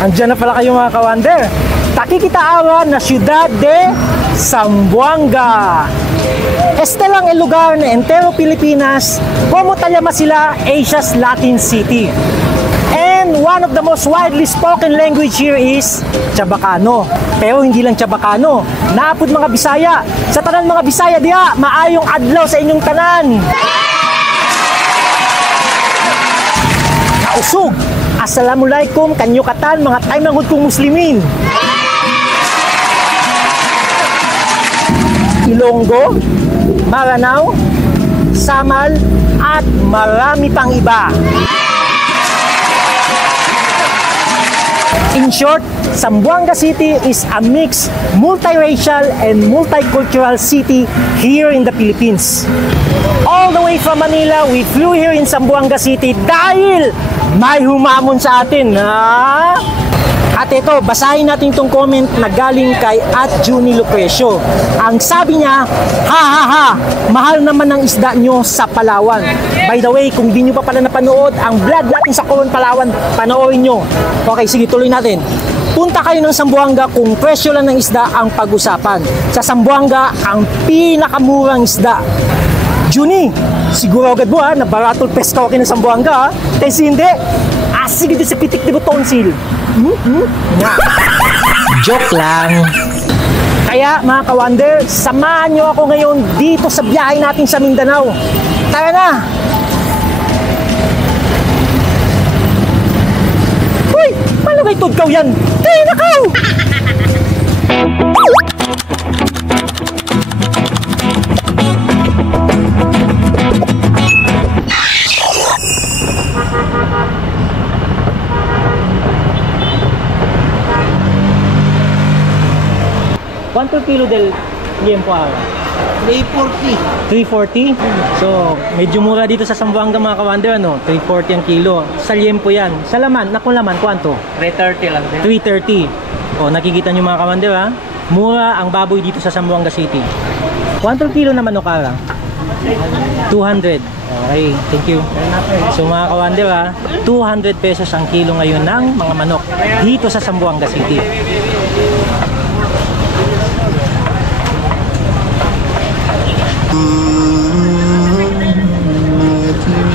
Andiyan na pala kayo mga kawander. Takikitaawan na Ciudad de Zamboanga. Este lang el lugar na entero Pilipinas como talama sila Asia's Latin City. And one of the most widely spoken language here is Chabacano. Pero hindi lang Chabacano, naapod mga Bisaya. Sa tanan mga Bisaya diha, maayong adlaw sa inyong tanan. Usog. Assalamualaikum kanyo katan mga time ng kong muslimin. Ilonggo, Maranao, Samal at marami pang iba. In short, Zamboanga City is a mixed, multiracial and multicultural city here in the Philippines. All the way from Manila, we flew here in Zamboanga City dahil may humamon sa atin, ha? At ito, basahin natin itong comment na galing kay @Juni Luprecio. Ang sabi niya, ha ha ha, mahal naman ang isda nyo sa Palawan. By the way, kung di nyo pa pala napanood ang vlog natin sa Coron Palawan, panoorin nyo. Okay, sige, tuloy natin. Punta kayo ng Zamboanga kung presyo lang ng isda ang pag-usapan. Sa Zamboanga, ang pinakamurang isda. Juni, siguro agad mo ha, na baratol peska ka ng Zamboanga ha. Kasi hindi, asig ito sa pitik di tonsil. Joke lang. Kaya mga kawander, samahan nyo ako ngayon dito sa biyahe natin sa Mindanao. Tara na! Uy! Paano kayo tudkaw yan? Tayo na kaw! ¿Cuánto el kilo del liempo ahora? 340. 340? So, medyo mura dito sa Zamboanga mga kawander, ano? 340 ang kilo. Sa liempo yan. Sa laman, naku laman, kuwanto? 330 lang din. 330. O, nakikita nyo mga kawander, ha? Mura ang baboy dito sa Zamboanga City. ¿Cuánto el kilo naman, Okara? 200. Okay, thank you. So mga kawander, ha? 200 pesos ang kilo ngayon ng mga manok dito sa Zamboanga City.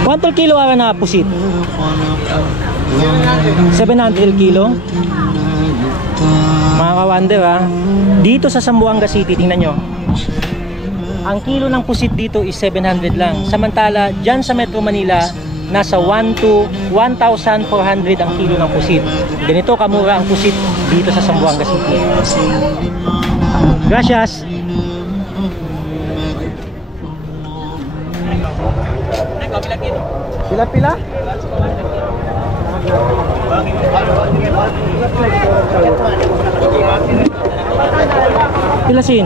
¿Cuánto el kilo ahora na pusit? 700 kilo. Mga kawander, ha? Dito sa Zamboanga City, tingnan nyo. Ang kilo ng pusit dito is 700 lang. Samantala, dyan sa Metro Manila, nasa 1 to 1,400 ang kilo ng pusit. Ganito kamura ang pusit dito sa Zamboanga City. Gracias! Pila-pila? Pilasin?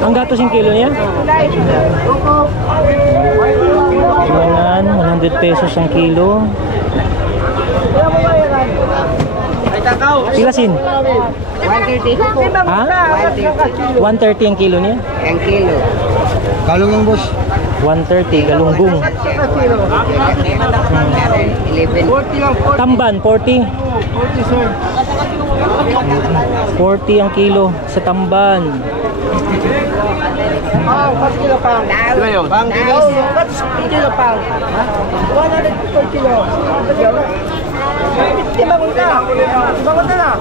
Ang gatos yung kilo niya? Kailangan 100 pesos ang kilo. Pilasin? 130. Ha? 130 ang kilo niya? Ang kilo. Kalong yung boss. 130 galunggong. 11. Tamban 40. 40 sir. 40 ang kilo sa tamban. Oh, 4 kilo pang. Kilo yun? Pang kilo. 4 kilo pang. 100 kilo. Bangon na. Bangon na.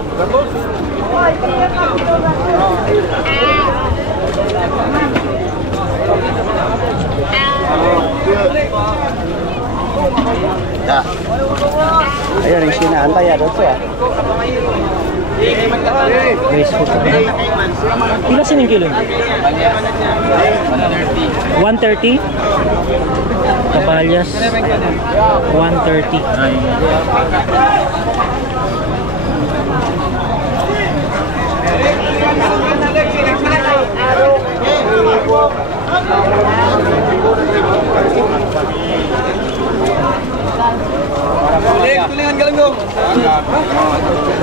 Ya. Ayo ring sini antay ya dito ya. Guys, pila sining kilo? 130. Kapalyas 130.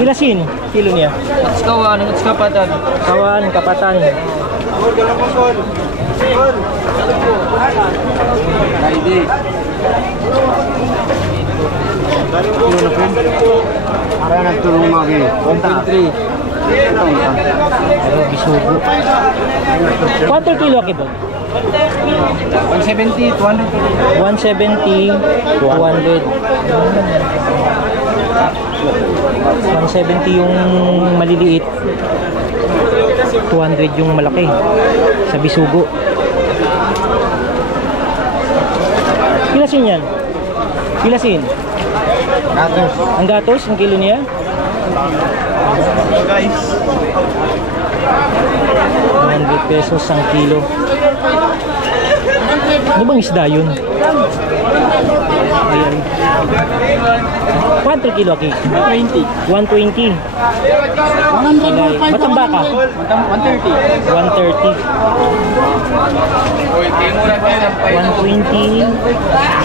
Pilasin kilo niya. Kawan, kapatan. Kawan, kapatan. nagtulong magi. 1.3. Pero bisugo. Quanto kilo aki doon? 170, 200. 170, 200. 170 yung maliliit. 200 yung malaki. Sa bisugo. Pilasin yan? Pilasin? Gatos. Ang gatos, ang kilo niya? Guys. 100 pesos ang kilo. Ano bang isda yun? Ayan. Quanto kilo aki? 120. 120. Matambaka? 130. 130. 120.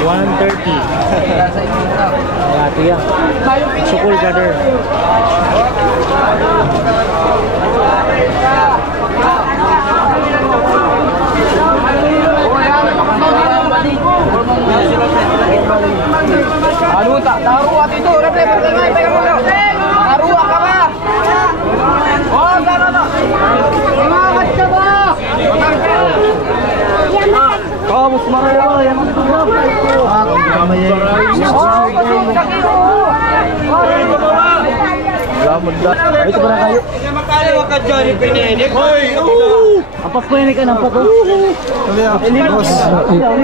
130. Ito yan. Sukul brother. Ano tak taruh itu, dapat pertengah pegang dulu. Taruh ka ba? Oh, tara. Semangat ka ba? Kamu semangat yang Ito pa na kayo. Ampat ko yan ikan, ampat ko.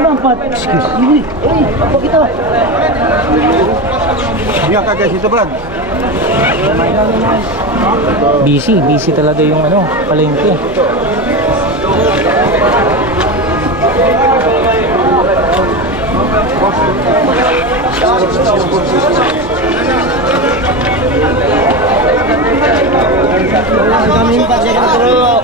Ampat. Ampat kita. Iya kagak situ Brad. Busy talaga yung ano, palengke. Kami pa siya terus.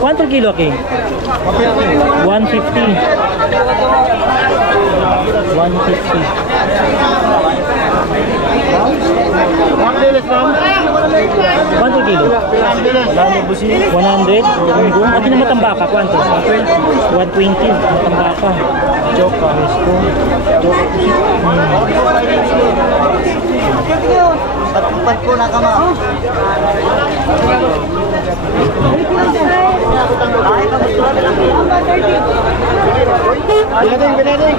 Quanto kilo ki? 150. 150. Quanto kilo? 100. At na matambaka, quanto? 120. Matambaka. Joke. Empat ko na kama. Pinading.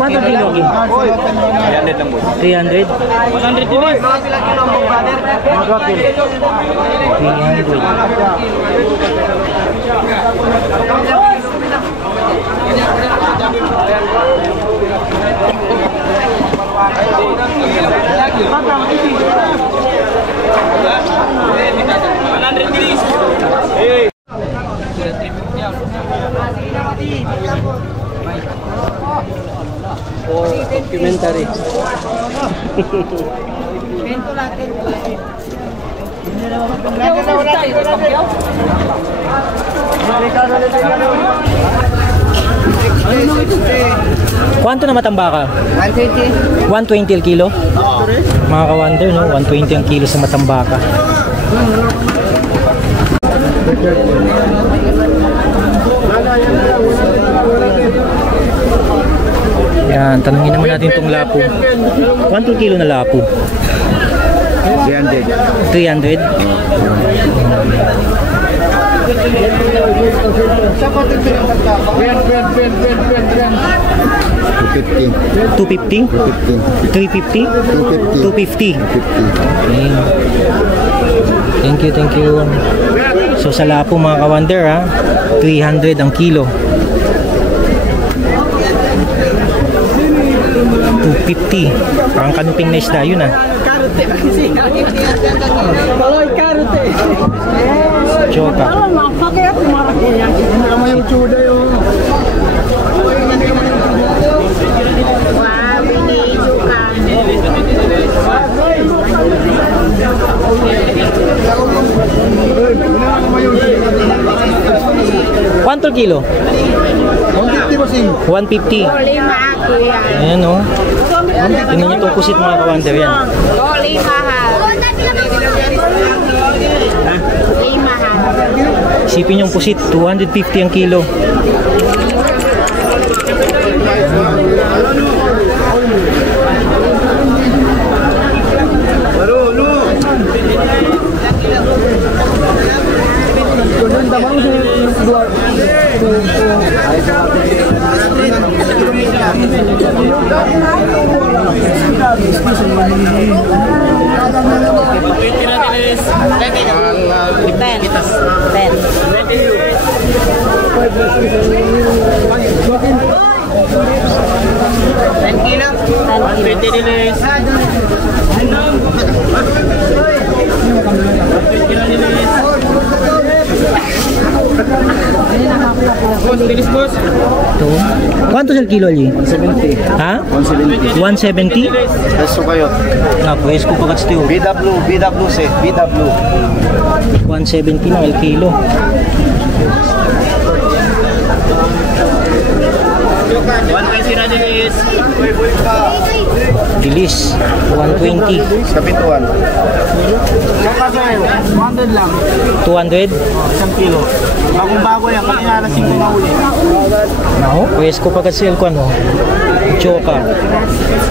Quanto kilo ki? 300. 100 dinis. Mga pila kilo mo brother? Mga kilo. 100 dinis. For documentary. Quanto na matambaka? 120. 120 al kilo? Mga ka-wonder, no? 120 ang kilo sa matambaka. Yan, tanungin naman natin itong lapo. 1 kilo na lapo? 300. 300? 250? 350? 250? Thank you. So sa lapo mga ka-wonder, ha, 300 ang kilo. 250. Parang kanuping na isda yun, ha. Choka. kilo? 150 mo sing. 150. Lima kuya. Ayan o. Tingnan nyo itong pusit mga kawander yan. Lima ha. Lima ha. Isipin yung pusit, 250 ang kilo. Quanto sa kilo ali? 170. Ha? 170. 170? Peso kayo. Ah, pues ko pagat still. BWC. 170 na el kilo. Bilis. 120. Kapituan. Saka sa'yo, 100 lang. 200? 1 kilo. Bagong-bago yan, kanina na 5 na uli. No, pues ko pagat sale ko ano. Choka.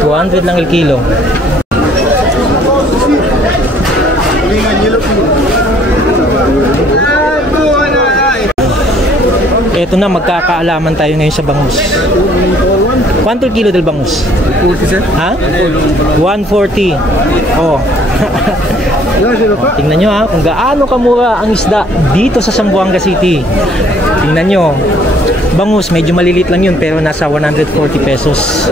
200 lang el kilo. Ito na, magkakaalaman tayo ngayon sa bangus. Quanto el kilo del bangus? 40 sir. Ha? 140. Oh. Tingnan nyo ha, kung gaano kamura ang isda dito sa Zamboanga City. Tingnan nyo. Bangus, medyo malilit lang yun, pero nasa 140 pesos.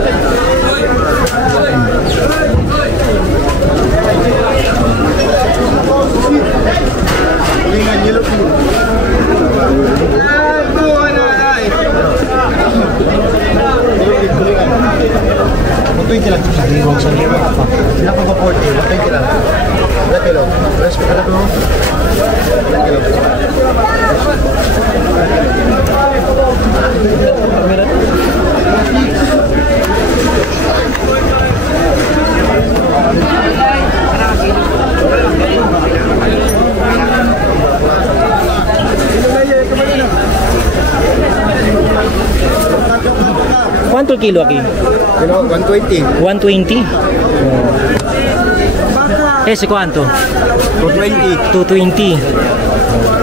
¿Cuánto el kilo aquí? 120. 120. ¿Ese cuánto? 220. 220.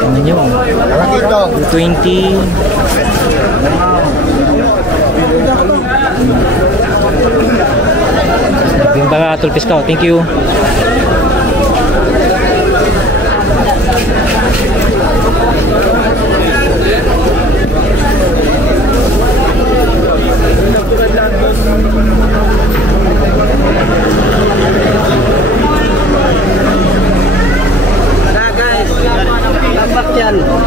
Ano nyo? Nakakito. 220. Yung barato el pescado. Thank you.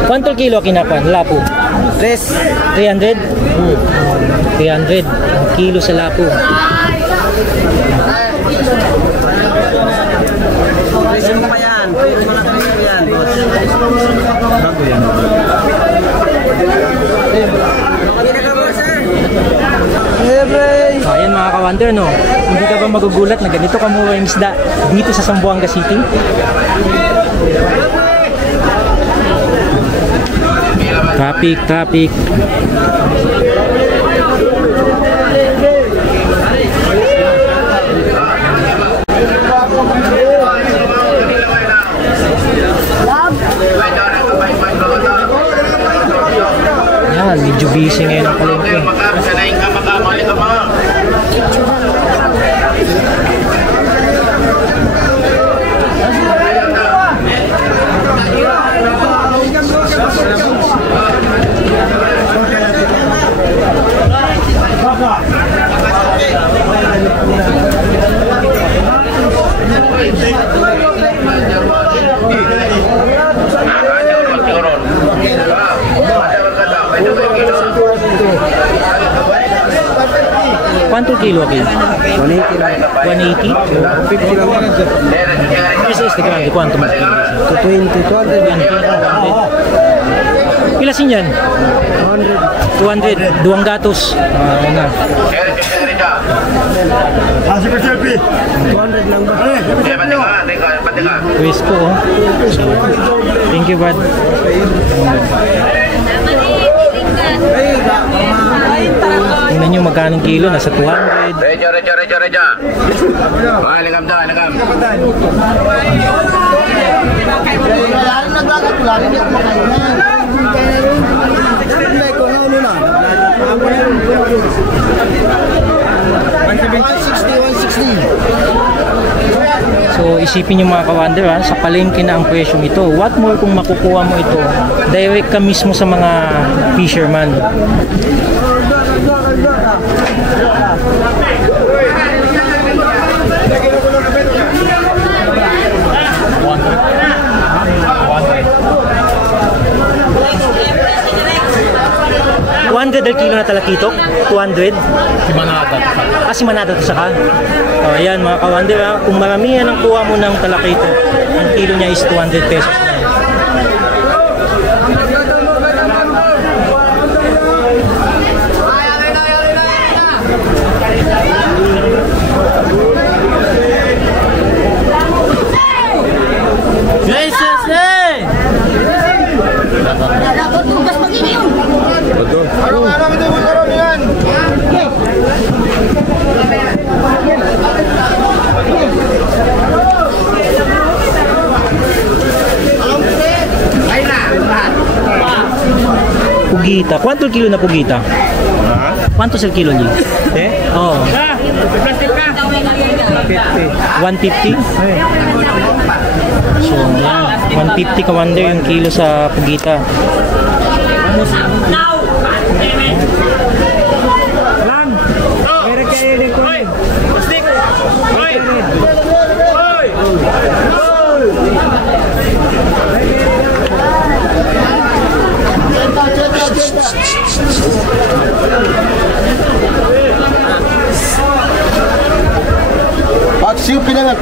¿Cuánto el kilo aquí napan? Lapu? 300? 300 ang kilo sa lapu. Ayan mga kawander, no? Hindi ka ba magugulat na ganito kamura yung isda dito sa Zamboanga City? Traffic. Yan, medyo busy ngayon ang palengke. ¿Cuánto kilo aquí? 180. 180. Ese es este grande, ¿cuánto más? 220. 220. Pilasin yan? 200. Duwang gatos. Ayan na. Super selfie. 200 lang ba? Pwes ko, oh. Thank you, bud. Tingnan nyo magkano kilo, nasa 200. Reja. Lagam da, lagam. So isipin nyo mga ka-wonder, ha, sa palengke na ang presyong ito. What more kung makukuha mo ito direct ka mismo sa mga fisherman. $200 al kilo na talakitok? 200? Si Manada. Si Manada to saka? O ayan mga ka-wonder, ha, kung maramihan ang kuha mo ng talakitok, ang kilo niya is 200 pesos na. Araw-araw ito magkaroon yan. Pugita. Quanto el kilo na pugita? Quanto el kilo niya? Oo. 150? So, yan. 150 ka-wonder yung kilo sa pugita. Paksiw pinangat.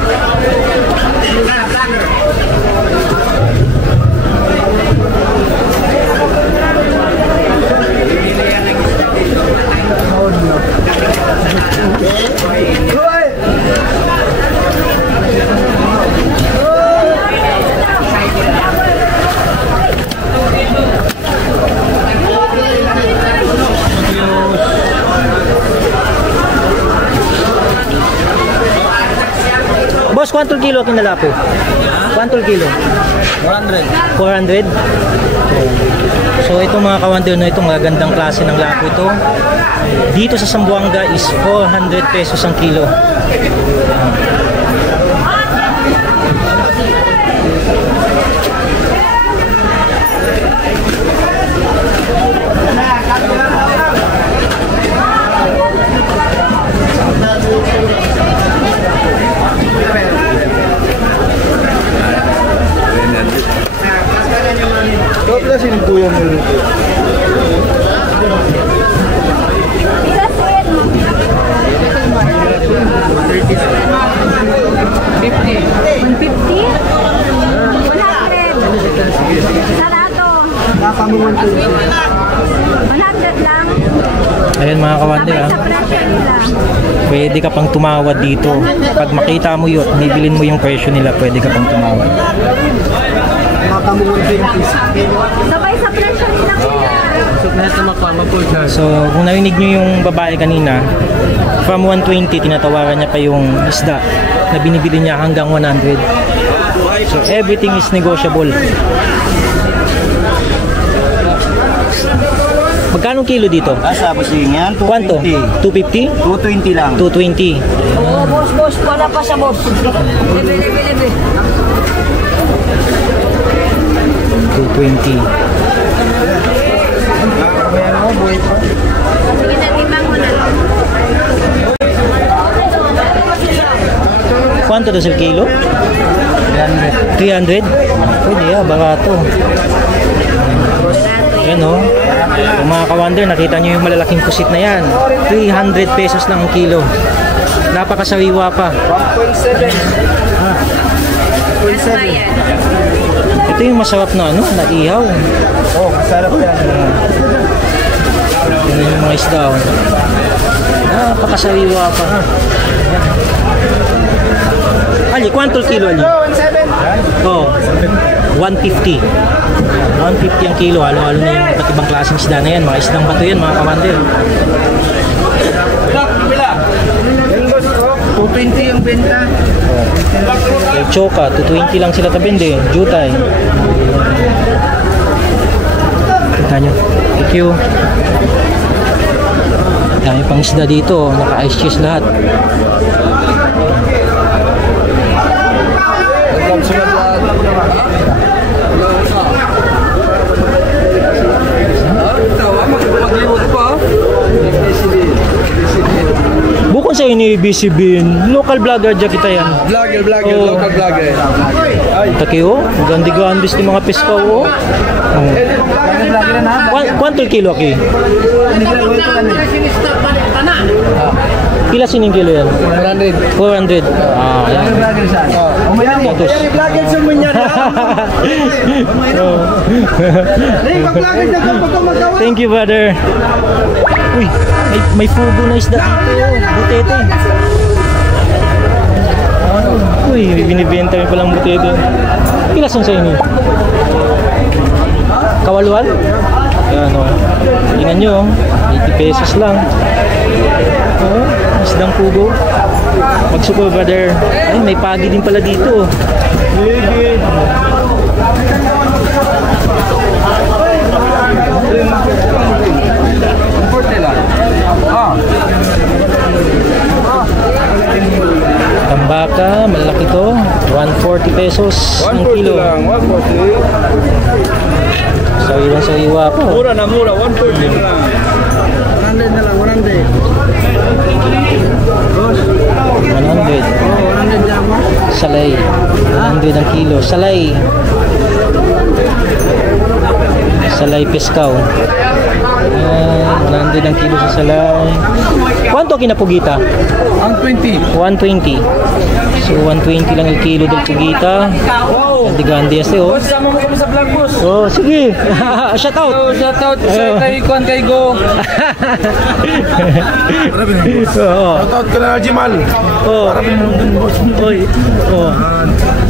Boss, quanto kilo kinalapo? Quanto kilo? 400. 400? So itong mga ka-wonder, no, itong magandang klase ng lapo ito. Dito sa Zamboanga is 400 pesos ang kilo. Ito siniguyang niluto. Ayan mga ka-wonder, ha? Pwede ka pang tumawad dito. Pag makita mo yun, bibilin mo yung presyo nila, pwede ka pang tumawad. Sabay sa presyo nila kuya. So kung narinig nyo yung babae kanina, from 120 tinatawaran niya pa yung isda na binibili niya hanggang 100. So everything is negotiable. Magkano kilo dito? Asa busing yan? Kwanto? 250? 220 lang. 220. Oo, boss, wala pa siya, boss. Libre. 220. Sige na, timang mo na. Kwanto daw sa kilo? 300? Pwede, barato. Yan o. Kung mga ka-wonder, nakita nyo yung malalaking pusit na yan. 300 pesos lang ang kilo. Napakasariwa pa. 1.7. 1.7. Ito yung masarap na ano, na ihaw. Oh, masarap yan. Yan yung mga isda. Oh. Napakasariwa pa. Ali, kwanto kilo ali? Oh, 150. 150 ang kilo. Halo-halo na yung iba't ibang klaseng isda na yan. Mga isdang bato yan, mga kawander. 220 yung benta. Kay Choka, 220 lang sila kabende. Jutay. Kita nyo. Thank you. Dami pang isda dito. Naka-ice cheese lahat. Bukod sa ini BC Bin, local vlogger dyan kita yan. Vlogger, Oh. local vlogger. Taki o, gandi-gandis ni mga peskaw o. Kwanto yung kilo aki? Pila sining kilo yan? 400. 400. Ah, yan. Gatos. Vlogger sa mga Thank you, brother. Uy, may pugo na isda dito. Butete. Uy, binibenta mo palang butete. Pila sa inyo? Kawaluan? Ayan o. Tingnan nyo, 80 pesos lang. Oo, isdang pugo. Magsuko, brother. Ay, may pagi din pala dito. Tambaka, malaki to. 140 pesos ang kilo. 140. Sawiwan sa iwa po. Mura na mura, 140 na lang. 100 na lang, 100. 100. 100 dyan mo? Salay. 100 ang kilo. Salay. Salay peskaw. 100 ang kilo sa salay. Kwanto kinapugita? 120. 120. So 120 lang ang kilo del pugita. Gandi-gandi yan oh. Sama mo kami sa vlog, boss. Oh, sige. Shout out. So, shout out sa kay Kwan kay Go. Oo. Shout out ka na, Jimal. Oh. Oy. Oh.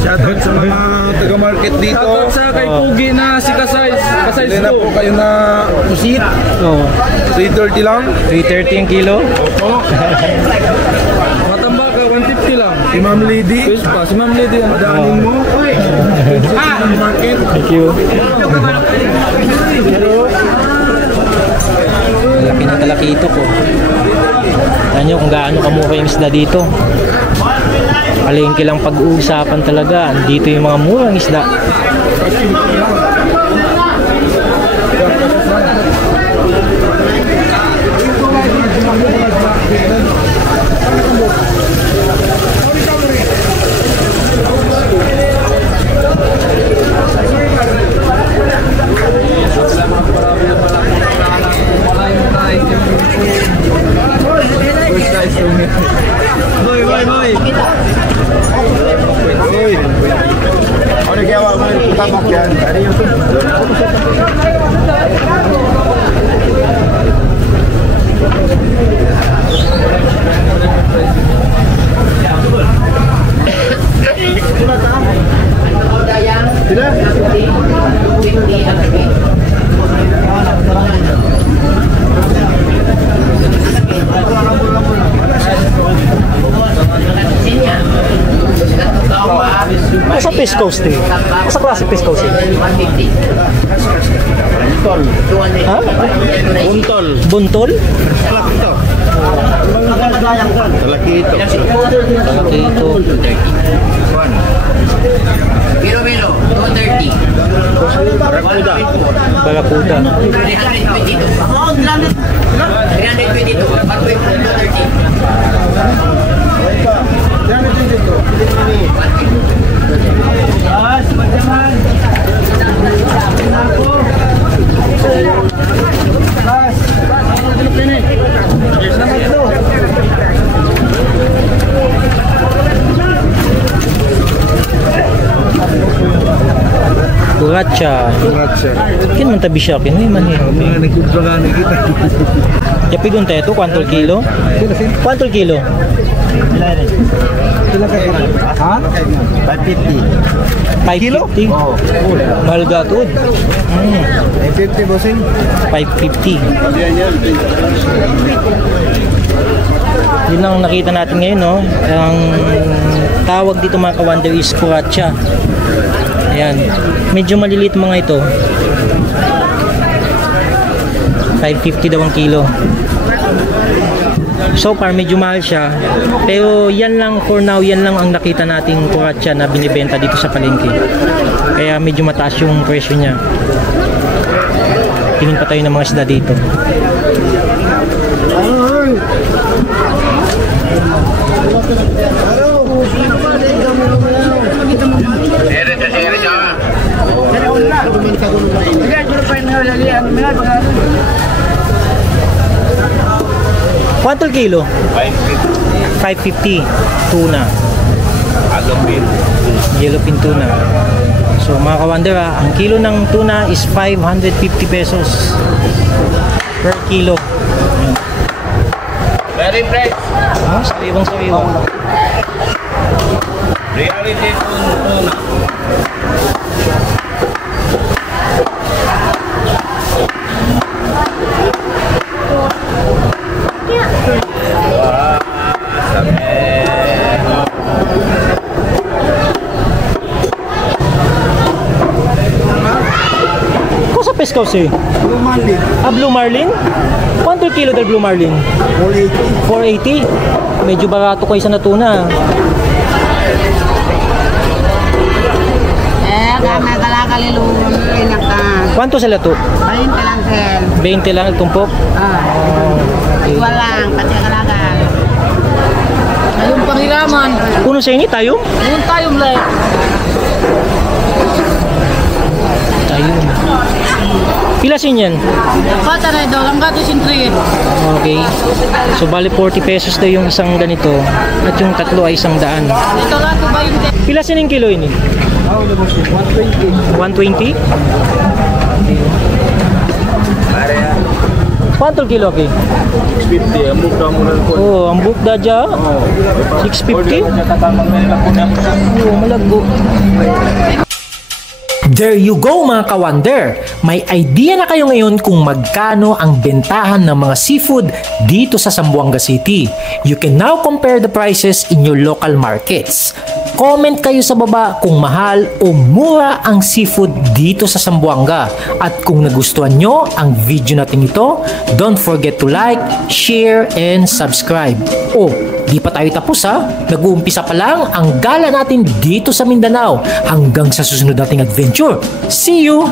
Shout out sa mga taga-market dito. Shout out sa kay Pugi na si Kasay. Kasay Hindi na po kayo na pusit. Oh. 330 lang. 330 ang kilo. Matambaka, 150 lang. Si Ma'am Lady. Fish pa, si Ma'am Lady. Daanin mo. Market. Thank you. Malaki na talakito ko. Tanya nyo kung gaano kamukha yung isda dito. Palengke lang pag-uusapan talaga. Dito yung mga murang isda. Boy, boy, boy. Ano kaya mo tamak yan? Masa Fish Coast eh? Masa klase Fish Coast eh? Ha? Buntol. Buntol? Talakito. Talakito. Bilo-bilo, 230. Barakuda. Barakuda. 322. 322. 120. Kuratsa. Kuratsa. Kin man tabi siya, kin man eh. Mga nagkubragan na kita. Yapigon tayo ito, kwantol kilo? Kwantol kilo? Sila kayo. Ha? 550. 5 kilo? Oo. Mahal gatod. 50 bossing. 550. Yun ang nakita natin ngayon, no? Ang tawag dito mga ka-wonder is Kuratsa. Ayan. Medyo maliliit mga ito. 550 daw ang kilo. So far medyo mahal siya. Pero yan lang for now, yan lang ang nakita nating Kuratsa na binibenta dito sa palengke. Kaya medyo mataas yung presyo niya. Tingin pa tayo ng mga isda dito. Quanto kilo? 550. Tuna. Yellowfin tuna. So mga ka-wonder, ang kilo ng tuna is 550 pesos per kilo. Very fresh. Sariwang-sariwang. Reality tuna. Cosa pescaw si? Blue Marlin. Blue Marlin? Quanto kilo del Blue Marlin? 480. 480. Medyo barato kayo sa natuna. Kami kalakaliluan, inak ka. Quanto sila to? 20 lang, sir. 20 lang tumpok. Okay. Walang, pati kalakan. Ayun panghiraman. Kuno sa inyo tayo? Ayun tayong light. Ayun. Pila sin yan? Pata na ito, lang gato sin 3. Okay. So bali 40 pesos daw yung isang ganito at yung tatlo ay 100. Ito gato ba yung Pila sin yung kilo ini? 120. 120? Quanto kilo okay? 650. Ang mukha mo lang ko. Oh, ang bukda dya. 650. Oh, malaggo. There you go mga ka-wonder! May idea na kayo ngayon kung magkano ang bentahan ng mga seafood dito sa Zamboanga City. You can now compare the prices in your local markets. Comment kayo sa baba kung mahal o mura ang seafood dito sa Zamboanga. At kung nagustuhan nyo ang video natin ito, don't forget to like, share, and subscribe. Oh, di pa tayo tapos ha? Nag-uumpisa pa lang ang gala natin dito sa Mindanao. Hanggang sa susunod nating adventure. See you!